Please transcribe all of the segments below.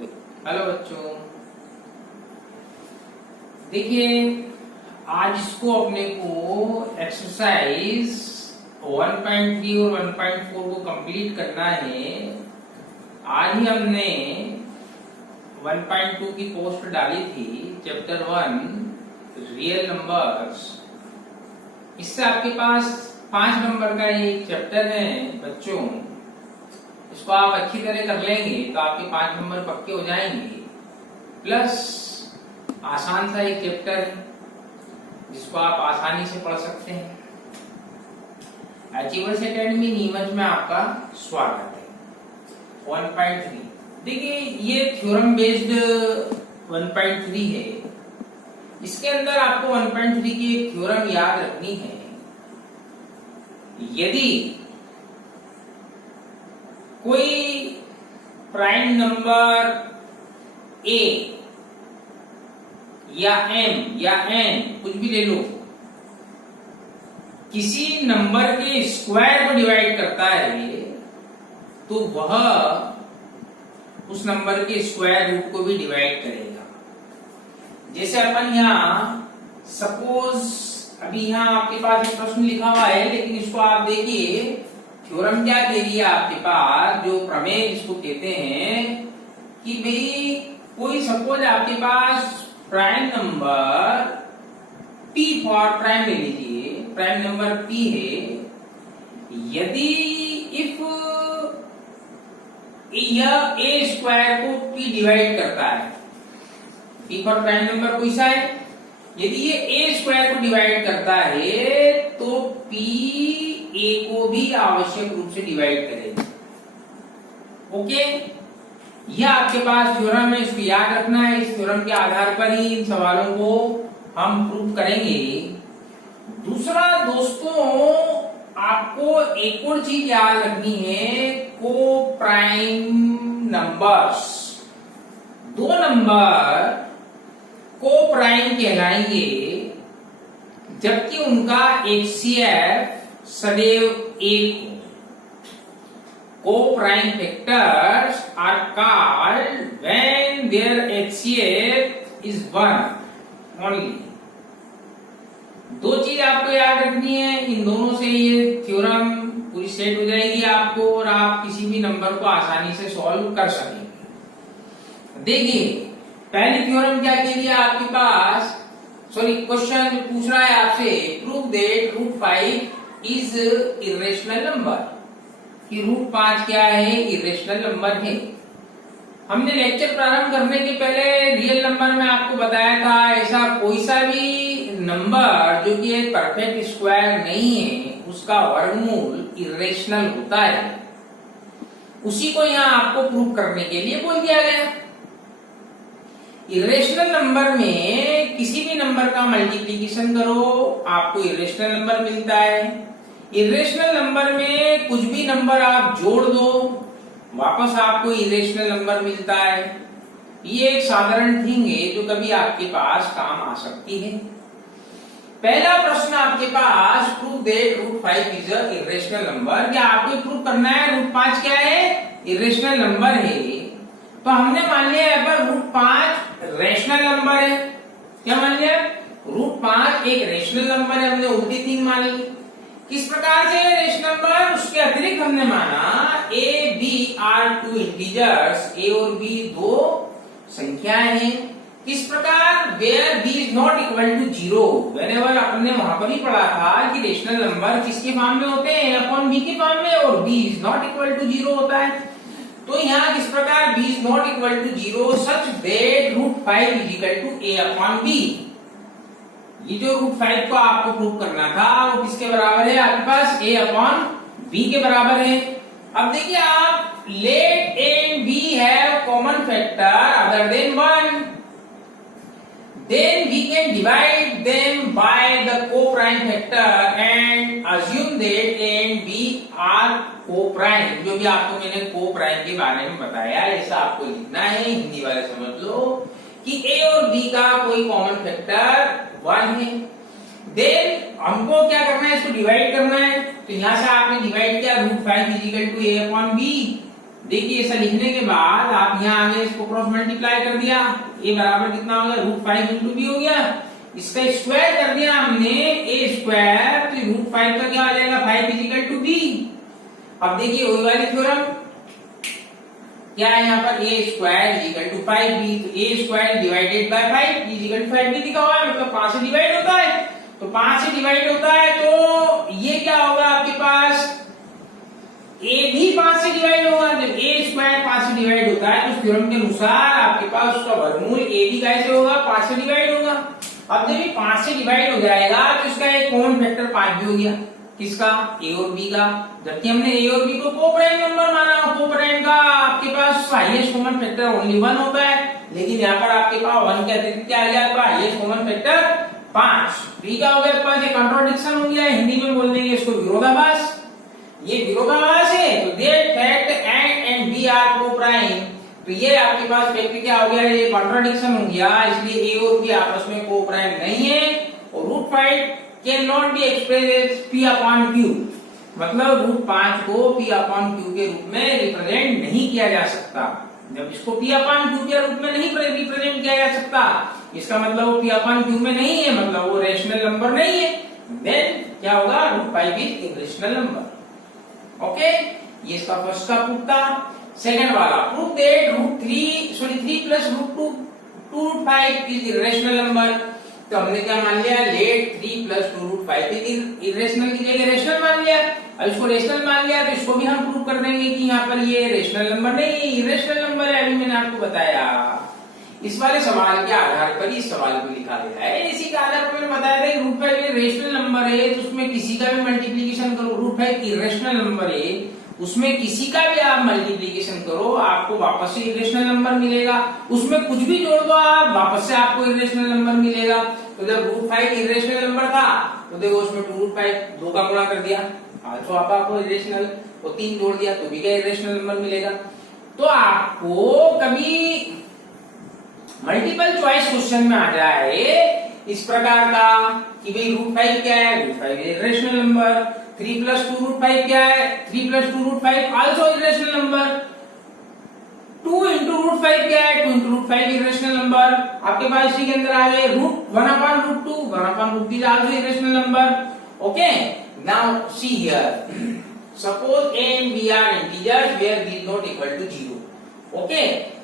Hello बच्चों, देखिए आज इसको अपने को एक्सरसाइज 1.3 और 1.4 को कंप्लीट करना है। आज ही हमने 1.2 की पोस्ट डाली थी, चैप्टर 1 रियल नंबर्स। इससे आपके पास 5 नंबर का एक चैप्टर है बच्चों, इसको आप अच्छी तरह कर लेंगे तो आपके 5 नंबर पक्के हो जाएंगे। प्लस आसान सा एक चैप्टर है जिसको आप आसानी से पढ़ सकते हैं। अचीवर्स एकेडमी नीमच में आपका स्वागत है। 1.3 देखिए ये थ्योरम बेस्ड 1.3 है। इसके अंदर आपको 1.3 की एक थ्योरम याद रखनी है। यदि कोई प्राइम नंबर a या m या n कुछ भी ले लो, किसी नंबर के स्क्वायर को डिवाइड करता है तो वह उस नंबर के स्क्वायर रूट को भी डिवाइड करेगा। जैसे अपन यहाँ सपोज अभी यहाँ आपके पास एक प्रश्न लिखा हुआ है, लेकिन इसको आप देखिए थ्योरम क्या कह रही है आपके पास, जो प्रमेय जिसको कहते हैं कि भाई कोई सपोज आपके पास prime number p for prime ले लीजिए, प्राइम नंबर p है। यदि इफ यह a स्क्वायर को p डिवाइड करता है, p फॉर प्राइम नंबर कोई सा है, यदि ये a स्क्वायर को डिवाइड करता है तो p a को भी आवश्यक रूप से डिवाइड करेगा। ओके, यह आपके पास थ्योरम है, इसको याद रखना है। इस थ्योरम के आधार पर ही इन सवालों को हम प्रूव करेंगे। दूसरा दोस्तों, आपको एक और चीज याद रखनी है, को प्राइम नंबर्स। दो नंबर को प्राइम कहलाएंगे जबकि उनका HCF सदैव एक हो। Co-prime factors are called when their HCF is 1 only। दो चीज आपको याद रखनी है, इन दोनों से ये थ्योरम पूरी सेट हो जाएगी आपको और आप किसी भी नंबर को आसानी से सॉल्व कर सकेंगे। देखिए पहली थ्योरम क्या कह रही है आपके पास, सॉरी क्वेश्चन जो पूछ रहा है आपसे, prove that √5 is irrational number, कि √5 क्या है, इरेशनल नंबर है। हमने लेक्चर प्रारंभ करने के पहले रियल नंबर में आपको बताया था, ऐसा कोई सा भी नंबर जो कि एक परफेक्ट स्क्वायर नहीं है उसका वर्गमूल इरेशनल होता है। उसी को यहाँ आपको प्रूव करने के लिए बोल दिया गया। इरेशनल नंबर में किसी भी नंबर का मल्टीप्लीकेशन करो आपको इरेशनल नंबर मिलता है। इरेशनल नंबर में कुछ भी नंबर आप जोड़ दो वापस आपको इरेशनल नंबर मिलता है। ये एक साधारण थिंग है जो कभी आपके पास काम आ सकती है। पहला प्रश्न आपके पास, prove that √5 is a irrational number. क्या आपको प्रूव करना है √5 क्या है, इरेशनल नंबर है। तो हमने मान लिया है पर √5 रेशनल नंबर है। क्या मान लिया, √5 एक रेशनल नंबर है, हमने उल्टी थिंग मान ली। किस प्रकार से रेशनल नंबर, उसके अतिरिक्त हमने माना a b are 2 integers, a और b दो संख्याएं हैं। किस प्रकार, where b is not equal to 0। Whenever अपने वहां पर ही पढ़ा था कि रेशनल नंबर किसके फॉर्म में होते हैं, अपॉन b के फॉर्म में, और b is not equal to 0 होता है। तो यहाँ किस प्रकार b is not equal to 0 such that √5 is equal to a upon b। ये जो √5 को आपको प्रूव करना था वो किसके बराबर है आपके पास, a अपॉन b के बराबर है। अब देखिए आप, let a and b have common factor other than 1, then we can divide them by the co-prime factor and assume that a and b are co-prime। जो भी आपको मैंने co-prime के बारे में बताया, ऐसा आपको लिखना है, हिंदी वाले समझ लो कि a और b का कोई कॉमन फैक्टर 1 है। देन हमको क्या करना है, इसको डिवाइड करना है। तो यहां से आपने डिवाइड किया, √5 is equal to a upon b। देखिए ऐसा लिखने के बाद आप यहाँ आगे इसको क्रॉस मल्टीप्लाई कर दिया, a बराबर कितना हो गया √5 इंटू बी हो गया, इसका स्क्वायर कर दिया हमने a स्क्वायर, तो √5 का क्या आ जाएगा 5 इजिकल टू b। अब देखिए वही वाली थ्योरम क्या है यहाँ पर a square is equal to 5b, तो a square divided by 5 is equal to 5b लिखा हुआ है, मतलब 5 से डिवाइड होता है, तो 5 से डिवाइड होता है तो ये क्या होगा आपके पास a भी 5 से डिवाइड होगा। जब a स्क्वायर 5 से डिवाइड होता है तो थ्योरम के अनुसार आपके पास उसका वर्गमूल a भी कैसे होगा 5 से डिवाइड होगा। अब जब ये 5 से डिवाइड हो जाएगा तो इसका एक कॉमन फैक्टर 5 भी हो गया, किसका a और b का, जबकि हमने a और b को कोप्राइम नंबर माना, कोप्राइम का आपके पास हाईएस्ट कॉमन फैक्टर ओनली 1 होता है, लेकिन यहाँ पर आपके पास 1 के अतिरिक्त क्या आ गया आपका हाईएस्ट कॉमन फैक्टर 5। b का हो गया पास एक कॉन्ट्रडिक्शन हो गया, हिंदी में बोल देंगे इसको विरोधाभास। ये विरोधाभास है तो that fact and B are coprime, तो ये आपके पास फैक्ट क्या हो गया, ये कॉन्ट्रडिक्शन हो गया, इसलिए ए और बी आपस में कोप्राइम नहीं है। और √5 can not be expressed as p upon q, मतलब √5 को p अपॉन q के रूप में रिप्रेजेंट नहीं किया जा सकता। जब इसको p अपॉन q के रूप में नहीं रिप्रेजेंट किया जा सकता, इसका मतलब वो p अपॉन q में नहीं है, मतलब वो रेशनल नंबर नहीं है, देन क्या होगा √5 इज इरेशनल नंबर। ओके, ये इसका फर्स्ट का प्रूफ था। सेकंड वाला proof that √3 plus √2 is irrational number, तो हमने क्या मान लिया लेट 3 प्लस 2√5 इरेशनल की जगह रेशनल मान लिया। अब इसको रेशनल मान लिया तो इसको भी हम प्रूव कर देंगे कि यहाँ पर ये रेशनल नंबर नहीं है, इरेशनल नंबर है। अभी मैंने आपको बताया इस वाले सवाल के आधार पर इस सवाल को लिखा गया है। इसी के आधार पर मैंने बताया था √5 रेशनल नंबर है तो उसमें किसी का भी मल्टीप्लीकेशन करो, √5 इरेशनल नंबर है उसमें किसी का भी आप मल्टीप्लीकेशन करो आपको वापस से इरेशनल नंबर मिलेगा, उसमें कुछ भी जोड़ दो आप वापस से आपको इरेशनल नंबर मिलेगा। तो जब √5 इरेशनल नंबर था तो देखो उसमें 2√5 2 का गुणा कर दिया तो आपको इरेशनल, और 3 जोड़ दिया तो भी क्या इरेशनल नंबर मिलेगा। तो आपको कभी मल्टीपल चॉइस क्वेश्चन में आ जाए इस प्रकार का कि भाई √5 क्या है, √5 इरेशनल नंबर, 3 प्लस 2√5 क्या है, 3 plus 2√5 also irrational number, 2 into √5 क्या है, 2 इंटू √5 इरेशनल नंबर। आपके पास इसी के अंदर आ गए √1/√2 1/√3 is also irrational number. Okay, now see here suppose a and b are integers where b is not equal to 0। Okay,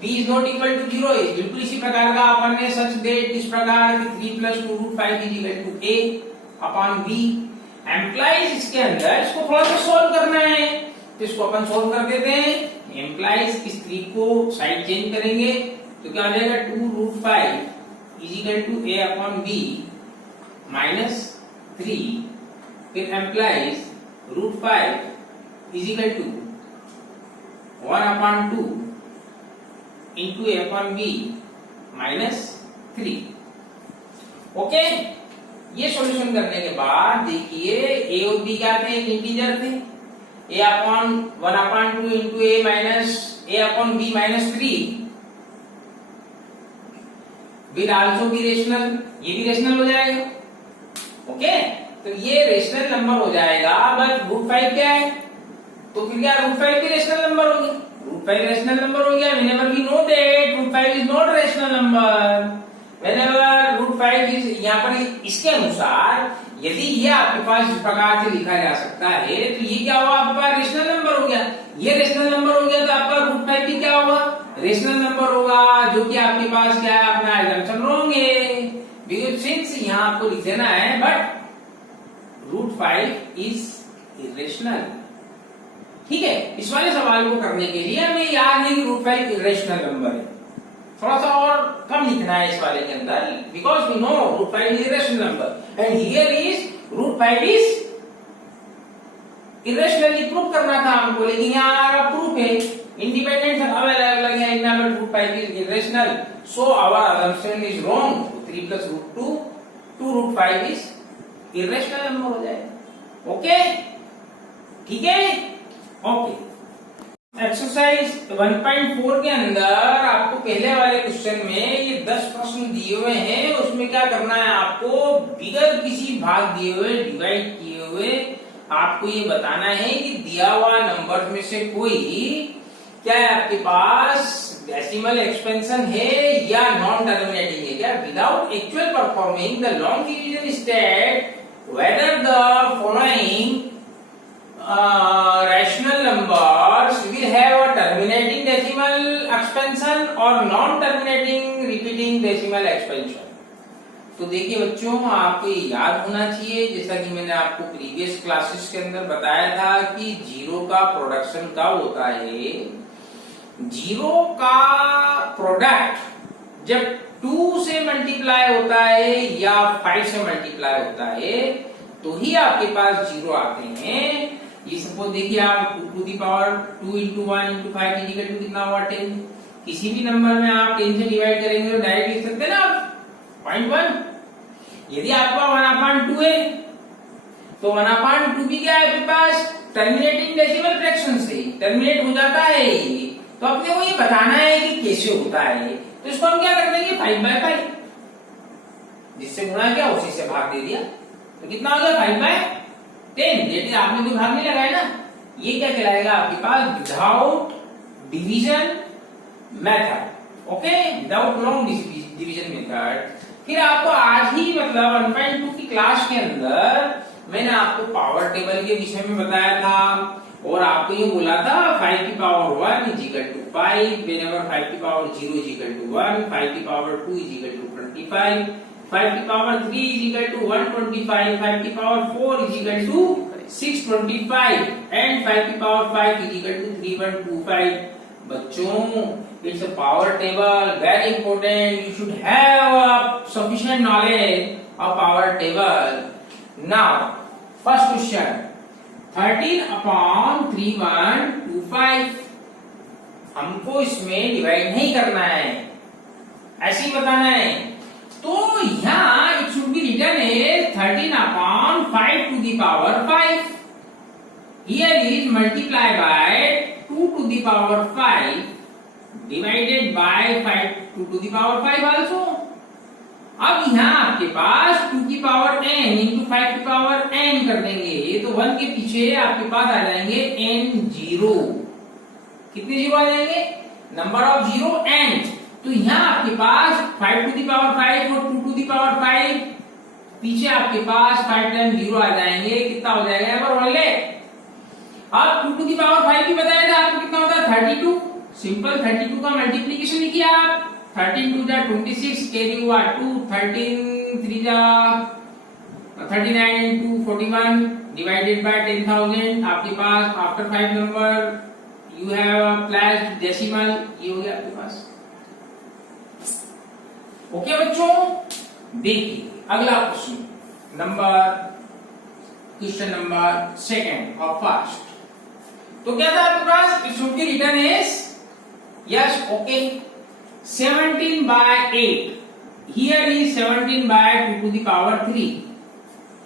b is not equal to 0 है, बिल्कुल इसी प्रकार का अपन ने सच डेट इस प्रकार कि 3 plus 2√5 is equal to a upon b implies इसके अंदर इसको थोड़ा सा सोल्व करना है तो इसको अपन सोल्व कर देते हैं। एम्प्लाइज इस 3 को साइड चेंज करेंगे तो क्या आ जाएगा 2√5 is equal to a upon b minus 3, फिर implies √5 is equal to 1/2 into a upon b minus 3। Okay, ये सॉल्यूशन करने के बाद देखिए a और b क्या थे, एक इंटीजर थे, a upon 1/2 into a minus a upon b minus 3 will also be rational, ये भी रेशनल हो जाएगा। ओके, तो ये रेशनल नंबर हो जाएगा। बट √5 क्या है, तो फिर क्या √5 भी रेशनल नंबर हो गया, √5 रेशनल नंबर हो गया। whenever we know that √5 is not rational number, whenever √5 is, यहाँ पर इसके अनुसार यदि ये आपके पास इस प्रकार से लिखा जा सकता है तो ये क्या हुआ आपके पास रेशनल नंबर हो गया। ये रेशनल नंबर हो गया तो आपका √5 भी क्या होगा रेशनल नंबर होगा, जो कि आपके पास क्या है अपना एग्जाम्पशन रॉन्ग है, बिकॉज़ सिंस यहाँ आपको लिख देना है बट √5 इज इरेशनल। ठीक है, इस वाले सवाल को करने के लिए हमें याद नहीं कि √5 इरेशनल नंबर है, थोड़ा सा और कम लिखना है इस वाले के अंदर, because we know √5 is irrational number and here is √5 is irrationally prove करना था हमको, लेकिन यहाँ प्रूफ है इंडिपेंडेंट अलग अलग है, यहाँ पर √5 is irrational, so our assumption is wrong. 3 plus √2 2√5 is irrational number हो जाएगा। ओके, ठीक है। ओके, एक्सरसाइज 1.4 के अंदर आपको पहले वाले क्वेश्चन में ये 10 प्रश्न दिए हुए हैं, उसमें क्या करना है आपको बिगर किसी भाग दिए हुए डिवाइड किए हुए आपको ये बताना है कि दिया हुआ नंबर में से कोई क्या है आपके पास, डेसिमल एक्सपेंशन है या नॉन टर्मिनेटिंग है क्या? Without actual performing the long division state whether the following rational numbers will have a terminating decimal expansion or non-terminating repeating decimal expansion. तो देखिए बच्चों, आपको ये याद होना चाहिए, जैसा कि मैंने आपको प्रीवियस क्लासेस के अंदर बताया था कि जीरो का प्रोडक्शन कब होता है। जीरो का प्रोडक्ट जब 2 से मल्टीप्लाई होता है या 5 से मल्टीप्लाई होता है तो ही आपके पास जीरो आते हैं। ये सपोज देखिए आप 2 to the power 2 into 1 into 5 equal to कितना हुआ 10। किसी भी नंबर में आप 10 से डिवाइड करेंगे तो डायरेक्ट लिख सकते हैं ना आप 0.1। यदि आपका 1/2 है तो 1/2 भी क्या है आपके पास, टर्मिनेटिंग डेसिमल फ्रैक्शन से टर्मिनेट हो जाता है। तो अपने को ये बताना है कि कैसे होता है, तो इसको हम क्या कर देंगे 5/5, जिससे गुणा किया उसी से भाग दे दिया, तो कितना हो गया 5/10। देखिए आपने तो भाग नहीं लगाया ना, ये क्या कहलाएगा आपके पास without division method. Okay, without long division method. फिर आपको आज ही मतलब 1.2 की क्लास के अंदर मैंने आपको पावर टेबल के विषय में बताया था और आपको ये बोला था 5 की power 1 is equal to 5, whenever 5 की पावर 0 इज इक्वल टू 1, 5 की पावर 2 इज इक्वल टू 25, 5 की पावर 3 is equal to 125, 5 की power 4 is equal to 625 and 5 की पावर 5 is equal to 3125। बच्चों, it's a power table, very important. You should have a sufficient knowledge of power table. Now, first question, 13/3125 हमको इसमें divide नहीं करना है, ऐसे ही बताना है। तो यहाँ it should be written as 13/5 to the power 5. Here is multiply by 2 to the power 5 divided by 5 to the power 5 also. अब यहाँ आपके पास 2 की पावर n into 5 की पावर n कर देंगे, तो 1 के पीछे आपके पास आ जाएंगे n जीरो। कितने जीरो आ जाएंगे, नंबर ऑफ जीरो n। तो यहाँ आपके पास 5 to the power 5 और 2 to the power 5, पीछे आपके पास 5 टाइम 0 आ जाएंगे, कितना हो जाएगा यहाँ पर बोले। अब 2 to the power 5 भी बताया था आपको, कितना होता है 32। सिंपल 32 का मल्टीप्लीकेशन लिखिए आप, 13 2 जा 26, कैरी हुआ 2, 13 3 जा 39 into 41 डिवाइडेड बाय 10,000। आपके पास after 5 number you have plus decimal, ये हो गया आपके पास। ओके बच्चों, देखिए अगला क्वेश्चन क्वेश्चन नंबर 2 और फर्स्ट। तो क्या था आपके पास, it should be written as, yes okay, 17/8। Here is 17/2 to the power 3.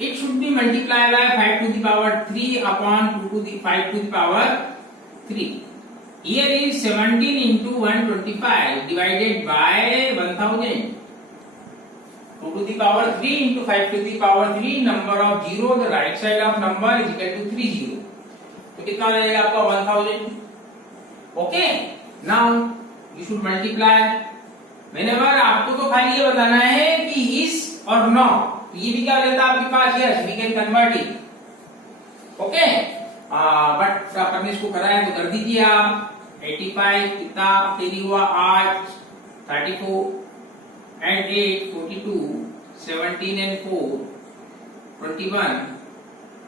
It should be multiplied by 5 to the power 3 upon 2 to the 5 to the power 3. Here is 17 into 125 divided by 1000. 2 to the power 3 into 5 to the power 3, number of 0, the right side of number is equal to 30. तो कितना हो जाएगा आपका 1000। Okay, now you should multiply. whenever आपको तो खाली ये बताना है कि इस और नॉट, तो ये भी क्या रहता है आपके पास, yes we can convert it. Okay, but आपने इसको करा है तो कर दीजिए आप। 85 कितना तेरी हुआ 8, 34 and 8 42, 17 and 4 21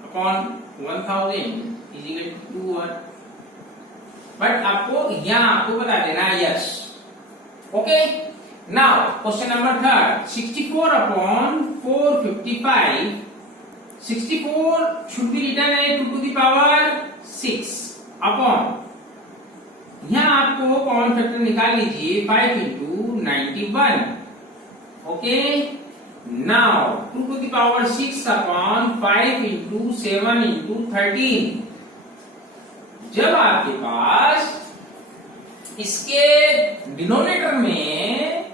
upon 1000 is equal to 2। But आपको यहाँ आपको बता देना yes. Okay, now question number 3, 64 upon 455। 64 should be written as 2 to the power 6 upon, यहाँ आपको कॉमन फैक्टर निकाल लीजिए 5 into 91। Okay, now 2 to the power 6 upon 5 into 7 into 13। जब आपके पास इसके डिनोमिनेटर में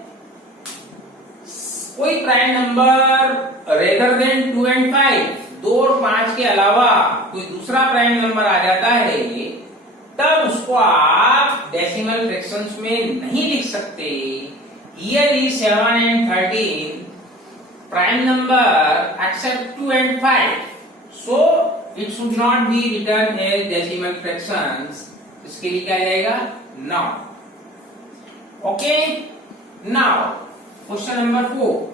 कोई prime number rather than 2 and 5, 2 और 5 के अलावा कोई दूसरा प्राइम नंबर आ जाता है, तब उसको आप डेसिमल फ्रैक्शंस में नहीं लिख सकते। Here is 7 and 13 prime number except 2 and 5, so it should not be written as decimal fractions. इसके लिए क्या आ जाएगा? now. Okay, now question number 4.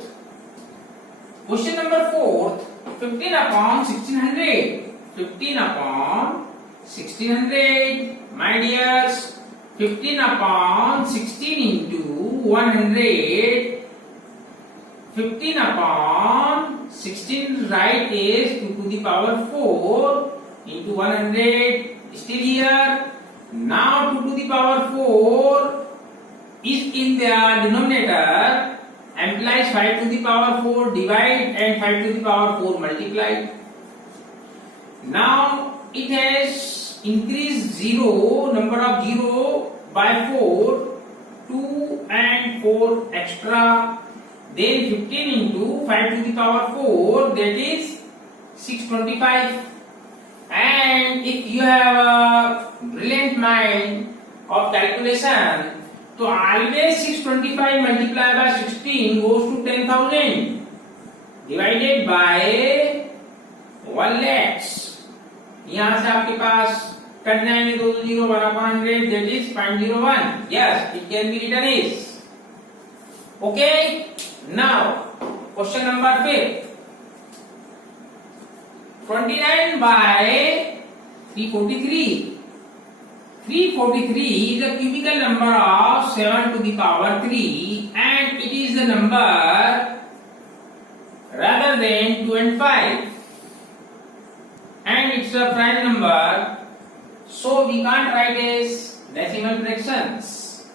Question number 4, 15 upon 1600. 15 upon 1600, my dears. 15 upon 16 into 100. 15 upon 16 right is 2 to the power 4 into 100. Still here. Now 2 to the power 4 is in the denominator. Implies 5 to the power 4 divide and 5 to the power 4 multiplied. Now it has increased 0, number of 0 by 4, 2 and 4 extra. Then 15 into 5 to the power 4, that is 625. And if you have a brilliant mind of calculation, तो always 625 multiplied by 16 goes to 10,000 divided by 1 lakhs. यहाँ से आपके पास cut जाएंगे 2 0 1 upon 100, that is 0.01. Yes, it can be written as. Okay. Now question number 5. 29 by 343. 343 is a cubical number of 7 to the power 3 and it is the number rather than 2 and 5 and it's a prime number, so we can't write as decimal fractions.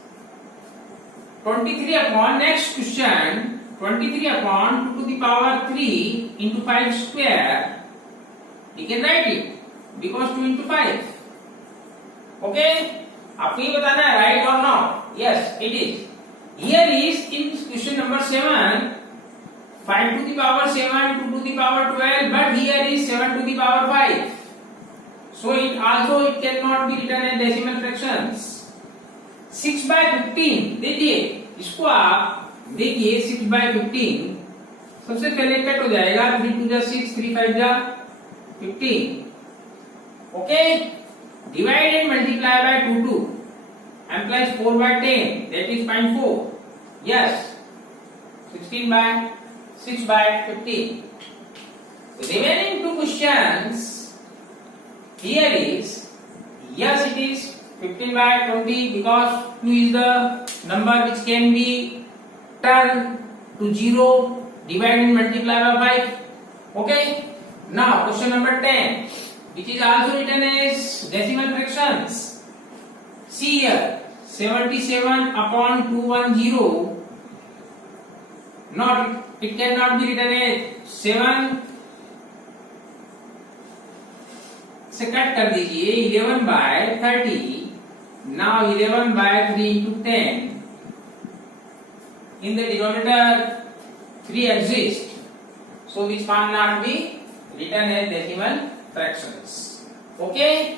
23 upon next question, 23 upon 2 to the power 3 into 5 square, we can write it because 2 into 5. Okay, आपको ये बताना है right or not? Yes, it is. Here is in question number 7, 5 to the power 7, 2 to the power 12, but here is 7 to the power 5. So it cannot be written as decimal fractions. 6 by 15, देखिए इसको आप देखिए 6 by 15 सबसे पहले cut हो जाएगा 3 2 जा 6 3 5 जा 15. Okay, divide and multiply by 2 2 and plus 4 by 10, that is 0.4. Yes, 16 by 6 by 15. The remaining two questions here is, yes, it is 15 by 20 because 2 is the number which can be turned to 0, divide and multiply by 5. Okay, now question number 10, which is also written as decimal fractions. See here, 77 upon 210, not, it cannot be written as 7 से cut कर दीजिए 11 by 30. Now 11 by 3 into 10. In the denominator 3 exists, so this cannot be written as decimal fractions. Okay.